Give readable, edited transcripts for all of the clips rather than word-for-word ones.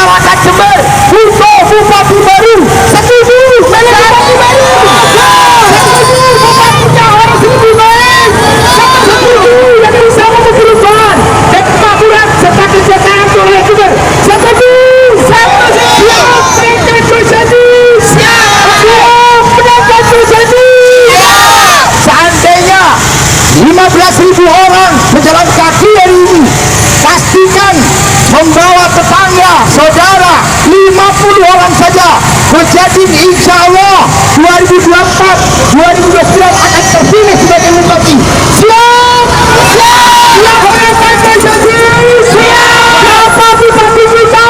masyarakat Jember butuh bupati baru. Setuju dengan bupati baru. Setuju bupatinya orang sini baik. Setuju yang bisa memperlukan dan kemakmuran serta kesejahteraan oleh Jember. Setuju. Siap menegakkan janji. Siap menegakkan janji. Seandainya 15.000 orang berjalan kaki hari ini, pastikan membawa tetangga, saudara 50 orang saja. Menjadi insya Allah 2024, 2029 akan terpilih sebagai bupati. Siap, siap menegakkan janji. Siapa bupati kita?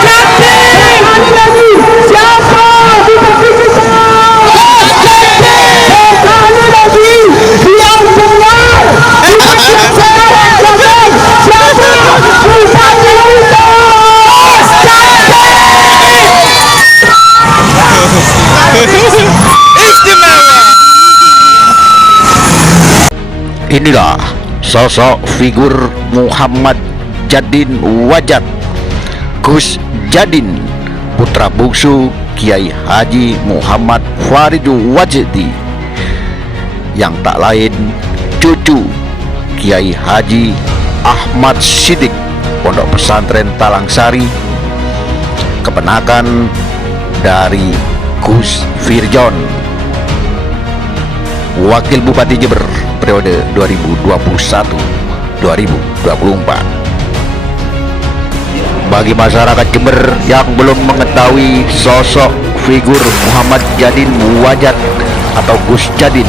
Sekali lagi, siapa bupati kita? Sekali lagi, yang benar, yang secara jawab, siapa bupati kita? Inilah sosok figur Muhammad Jadin Wajat, Gus Jadin, putra bungsu Kiai Haji Muhammad Farid Wajdi, yang tak lain cucu Kiai Haji Ahmad Siddiq, Pondok Pesantren Talangsari, keponakan dari Gus Firjon, Wakil Bupati Jember periode 2021-2024. Bagi masyarakat Jember yang belum mengetahui sosok figur Muhammad Jadin Wajat atau Gus Jadin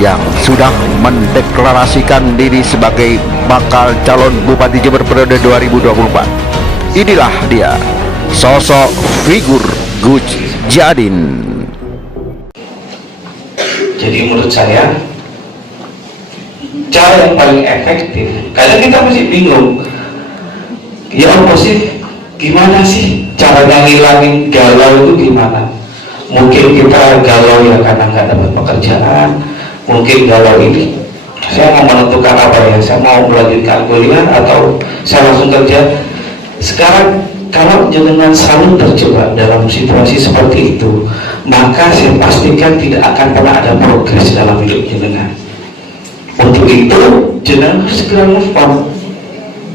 yang sudah mendeklarasikan diri sebagai bakal calon Bupati Jember periode 2024, inilah dia sosok figur Gus Jadin. Jadi menurut saya cara yang paling efektif, kadang kita masih bingung ya apa sih, gimana sih caranya ngilangin galau itu gimana. Mungkin kita galau ya karena nggak dapat pekerjaan, mungkin galau ini saya mau menentukan apa ya, saya mau melanjutkan kuliah atau saya langsung kerja. Sekarang kalau jenengan selalu terjebak dalam situasi seperti itu, maka saya pastikan tidak akan pernah ada progres dalam hidup jenengan. Untuk itu jenengan harus segera move on.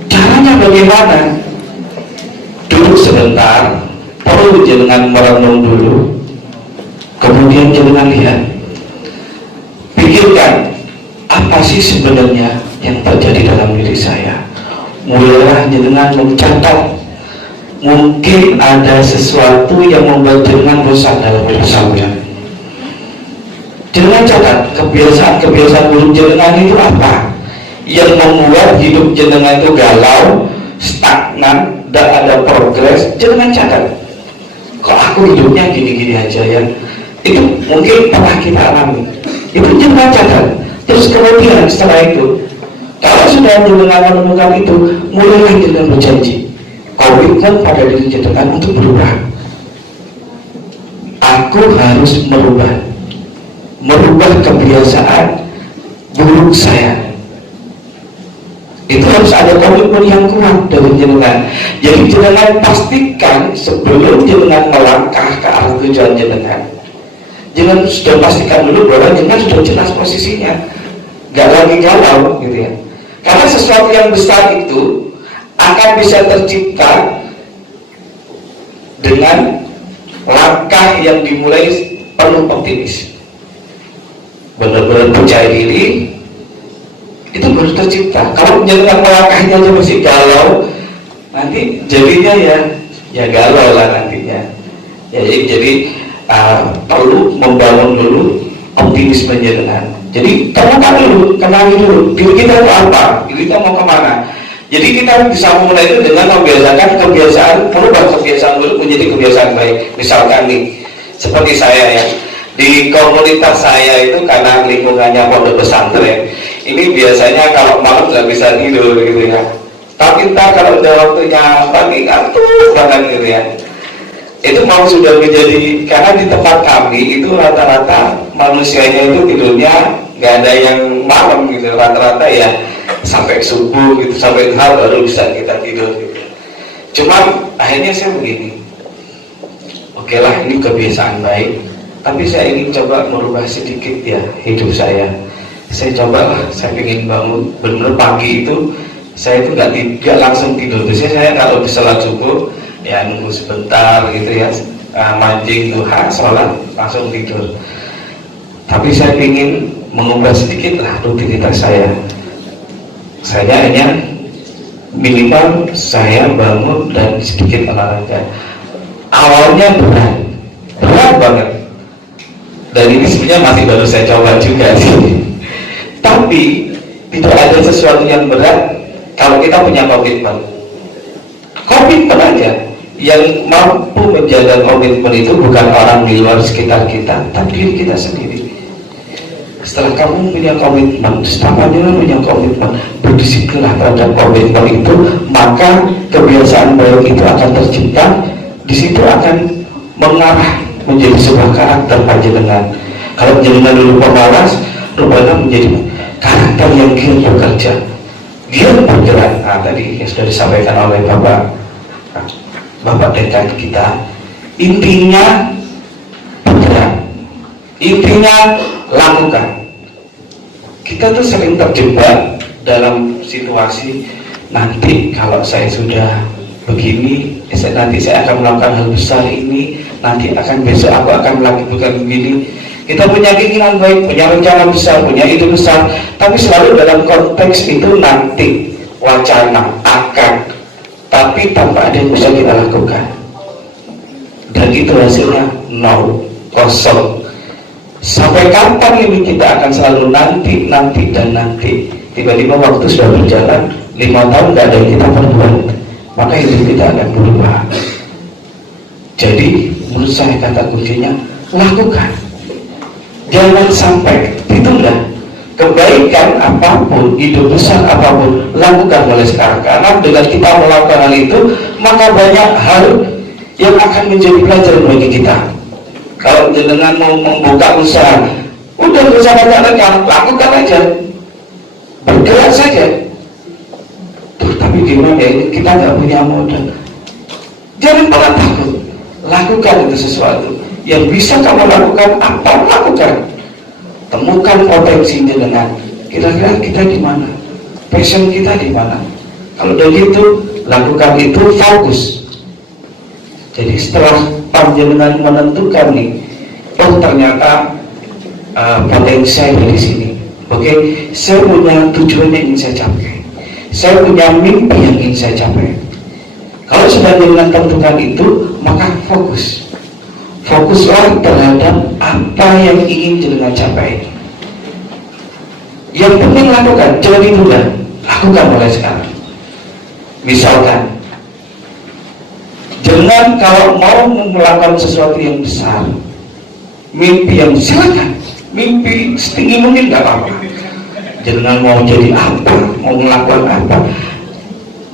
Caranya bagaimana? Duduk sebentar, perlu jenengan merenung dulu, kemudian jenengan lihat, pikirkan apa sih sebenarnya yang terjadi dalam diri saya. Mulailah jenengan mencatat, mungkin ada sesuatu yang membuat jenengan bosan dalam hidup saya. Jenengan catat kebiasaan buruk jenengan itu apa yang membuat hidup jenengan itu galau, stagnan, tidak ada progres. Jenengan catat, kok aku hidupnya gini-gini aja ya. Itu mungkin pernah kita alami. Itu jenengan catat. Terus kemudian setelah itu, kalau sudah jenengan menemukan itu, mulailah jenengan berjanji, komitmen pada diri jenengan untuk berubah. Aku harus merubah kebiasaan buruk saya. Itu harus ada komitmen yang kuat dari jenengan. Jadi jenengan pastikan sebelum jenengan melangkah ke arah tujuan jenengan, jenengan sudah pastikan dulu bahwa jenengan sudah jelas posisinya, gak lagi galau gitu ya. Karena sesuatu yang besar itu akan bisa tercipta dengan langkah yang dimulai penuh optimis, benar-benar percaya diri, itu baru tercipta. Kalau jenengan melangkahnya aja masih galau, nanti jadinya ya galau lah nantinya. Ya, jadi perlu membangun dulu optimisme jenengan. Jadi temukan dulu, kenali dulu diri kita itu apa, diri kita mau kemana. Jadi kita bisa memulai itu dengan membiasakan kebiasaan, merubah kebiasaan buruk menjadi kebiasaan baik. Misalkan nih, seperti saya ya, di komunitas saya itu karena lingkungannya pondok pesantren, ini biasanya kalau malam nggak bisa tidur gitu ya. Tapi ntar kalau udah waktunya pagi ngantuk banget gitu ya. Itu mau sudah menjadi, karena di tempat kami itu rata-rata manusianya itu tidurnya nggak ada yang malam gitu, rata-rata ya sampai subuh gitu, sampai duha baru bisa kita tidur gitu. Cuman akhirnya saya begini, oke lah ini kebiasaan baik, tapi saya ingin coba merubah sedikit ya hidup saya. Saya coba lah, saya ingin bangun bener pagi itu, saya itu nggak langsung tidur. Biasanya saya kalau di sholat subuh ya nunggu sebentar gitu ya, mancing duha, sholat langsung tidur. Tapi saya ingin mengubah sedikit lah rutinitas saya. Saya hanya minimal saya bangun dan sedikit olahraga. Awalnya berat banget, dan ini sebenarnya masih baru saya coba juga sih. Tapi tidak ada sesuatu yang berat kalau kita punya komitmen. Komitmen aja. Yang mampu menjaga komitmen itu bukan orang di luar sekitar kita, tapi diri kita sendiri. Setelah kamu punya komitmen, setelah panjenengan punya komitmen, berdisiplinlah terhadap komitmen itu, maka kebiasaan baik itu akan tercipta. Di situ akan mengarah menjadi sebuah karakter panjenengan. Kalau panjenengan dulu pemalas, rupanya menjadi karakter yang giat bekerja, giat bergerak. Nah, tadi yang sudah disampaikan oleh Bapak dekan kita, intinya bergerak, intinya lakukan. Kita tuh sering terjebak dalam situasi, nanti kalau saya sudah begini, nanti saya akan melakukan hal besar ini, nanti akan besok aku akan melakukan begini. Kita punya keinginan baik, punya rencana besar, punya ide besar, tapi selalu dalam konteks itu nanti, wacana, akan, tapi tanpa ada yang bisa kita lakukan. Dan itu hasilnya nol, kosong. Sampai kapan ini kita akan selalu nanti, dan nanti. Tiba-tiba waktu sudah berjalan 5 tahun nggak ada yang kita perbuat, maka hidup kita akan berubah. Jadi menurut saya kata kuncinya lakukan. Jangan sampai ditunda. Kebaikan apapun, hidup besar apapun, lakukan mulai sekarang. Karena dengan kita melakukan hal itu, maka banyak hal yang akan menjadi pelajaran bagi kita. Kalau dengan mau membuka usaha, udah usaha rekan, lakukan aja, bergerak saja. Tuh, tapi gimana ya, kita nggak punya modal. Jangan pernah takut, lakukan itu sesuatu yang bisa kamu lakukan. Apa lakukan? Temukan potensi dengan kira-kira kita di mana, passion kita di mana. Kalau dari itu lakukan itu, fokus. Jadi setelah panjenengan menentukan nih, oh ternyata potensi saya di sini. Oke, saya punya tujuan yang ingin saya capai, saya punya mimpi yang ingin saya capai. Kalau sudah dengan tentukan itu, maka fokuslah terhadap apa yang ingin jenengan capai. Yang penting lakukan, jangan ditunda, lakukan mulai sekarang. Misalkan, jangan kalau mau melakukan sesuatu yang besar, mimpi yang silakan, mimpi setinggi mungkin nggak apa-apa. Jangan mau jadi apa, mau melakukan apa,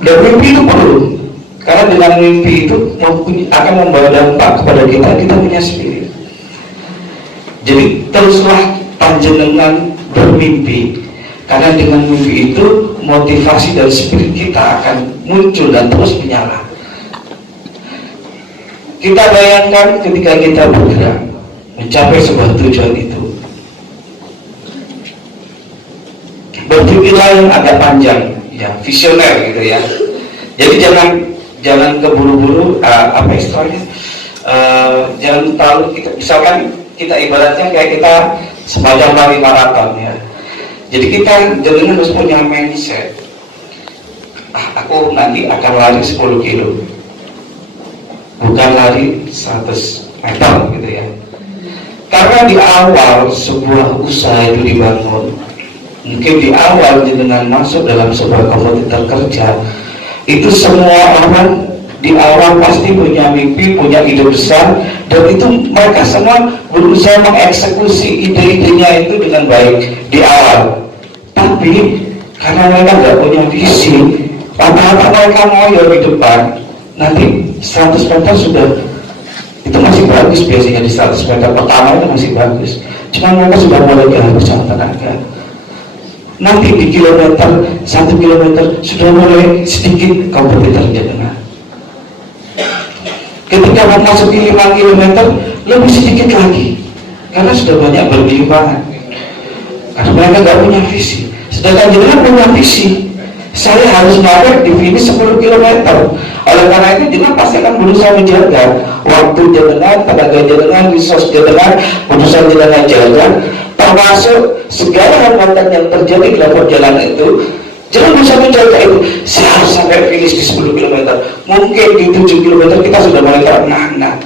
dan mimpi itu perlu. Karena dengan mimpi itu akan membawa dampak kepada kita punya spirit. Jadi teruslah panjenengan bermimpi, karena dengan mimpi itu motivasi dan spirit kita akan muncul dan terus menyala. Kita bayangkan ketika kita bergerak mencapai sebuah tujuan itu, berpikirlah yang agak panjang, ya visioner gitu ya. Jadi jangan keburu-buru, apa istilahnya, jangan terlalu misalkan kita ibaratnya kayak kita semacam lari maraton ya. Jadi kita jangan harus punya mindset, aku nanti akan lari 10 kilo, bukan lari 100 meter gitu ya. Karena di awal sebuah usaha itu dibangun, mungkin di awal dengan masuk dalam sebuah kompetitor kerja, itu semua orang di awal pasti punya mimpi, punya ide besar, dan itu mereka semua berusaha mengeksekusi ide-idenya itu dengan baik di awal. Tapi karena mereka nggak punya visi, apa-apa mereka mau di depan, nanti 100 meter sudah, itu masih bagus biasanya di 100 meter pertama itu masih bagus. Cuma mereka sudah mulai kehabisan tenaga. Nanti di kilometer 1 kilometer sudah mulai sedikit kompetitornya dengan. Ketika memasuki 5 km lebih sedikit lagi, karena sudah banyak bergelimpangan, karena mereka nggak punya visi. Sedangkan jenengan punya visi, saya harus nyampe di finish 10 km. Oleh karena itu jenengan pasti akan berusaha menjaga waktu jenengan, tenaga jenengan, resource jenengan, keputusan jenengan jaga, termasuk segala hambatan yang terjadi dalam perjalanan itu. Jangan bisa menjaga itu. Saya harus sampai finish di 10 km. Mungkin di 7 km kita sudah mulai terengah-engah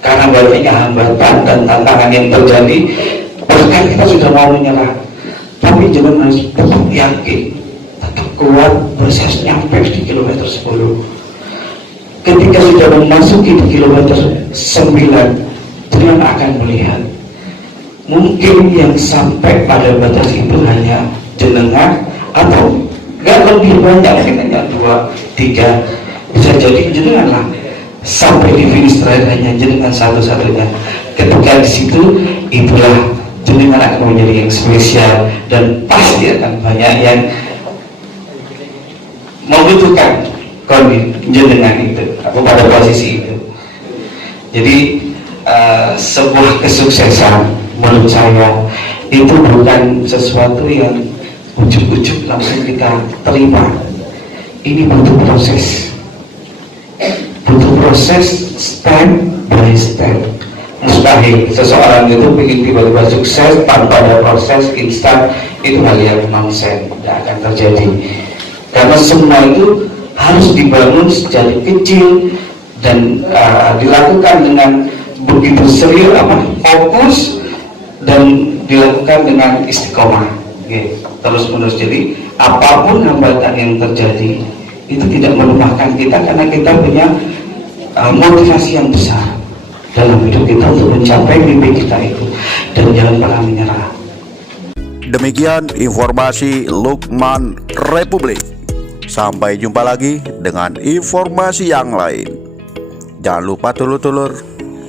karena banyaknya hambatan dan tantangan yang terjadi. Bahkan kita sudah mau menyerah. Tapi jangan harus tetap yakin, tetap kuat, berusaha nyampe di kilometer 10. Ketika sudah memasuki di kilometer 9, jangan akan melihat mungkin yang sampai pada batas itu hanya jenengan, atau nggak lebih banyak, mungkin hanya 2, 3, bisa jadi jenengan lah sampai di finish terakhir hanya jenengan satu-satunya. Ketika di situ, itulah jenengan akan menjadi yang spesial dan pasti akan banyak yang membutuhkan jenengan itu atau pada posisi itu. Jadi sebuah kesuksesan menurut saya itu bukan sesuatu yang ujuk-ujuk langsung kita terima. Ini butuh proses step by step. Mustahil seseorang itu ingin tiba-tiba sukses tanpa ada proses instan. Itu hal yang nonsen, tidak akan terjadi, karena semua itu harus dibangun sejak kecil dan dilakukan dengan begitu serius, fokus, dan dilakukan dengan istiqomah, terus menerus. Jadi apapun hambatan yang terjadi itu tidak melemahkan kita, karena kita punya motivasi yang besar dalam hidup kita untuk mencapai mimpi kita itu, dan jangan pernah menyerah. Demikian informasi Lukman Republik. Sampai jumpa lagi dengan informasi yang lain. Jangan lupa tulur-tulur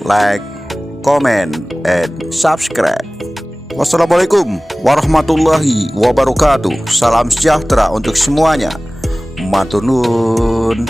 like, comment, and subscribe. Wassalamualaikum warahmatullahi wabarakatuh. Salam sejahtera untuk semuanya. Matur nuwun.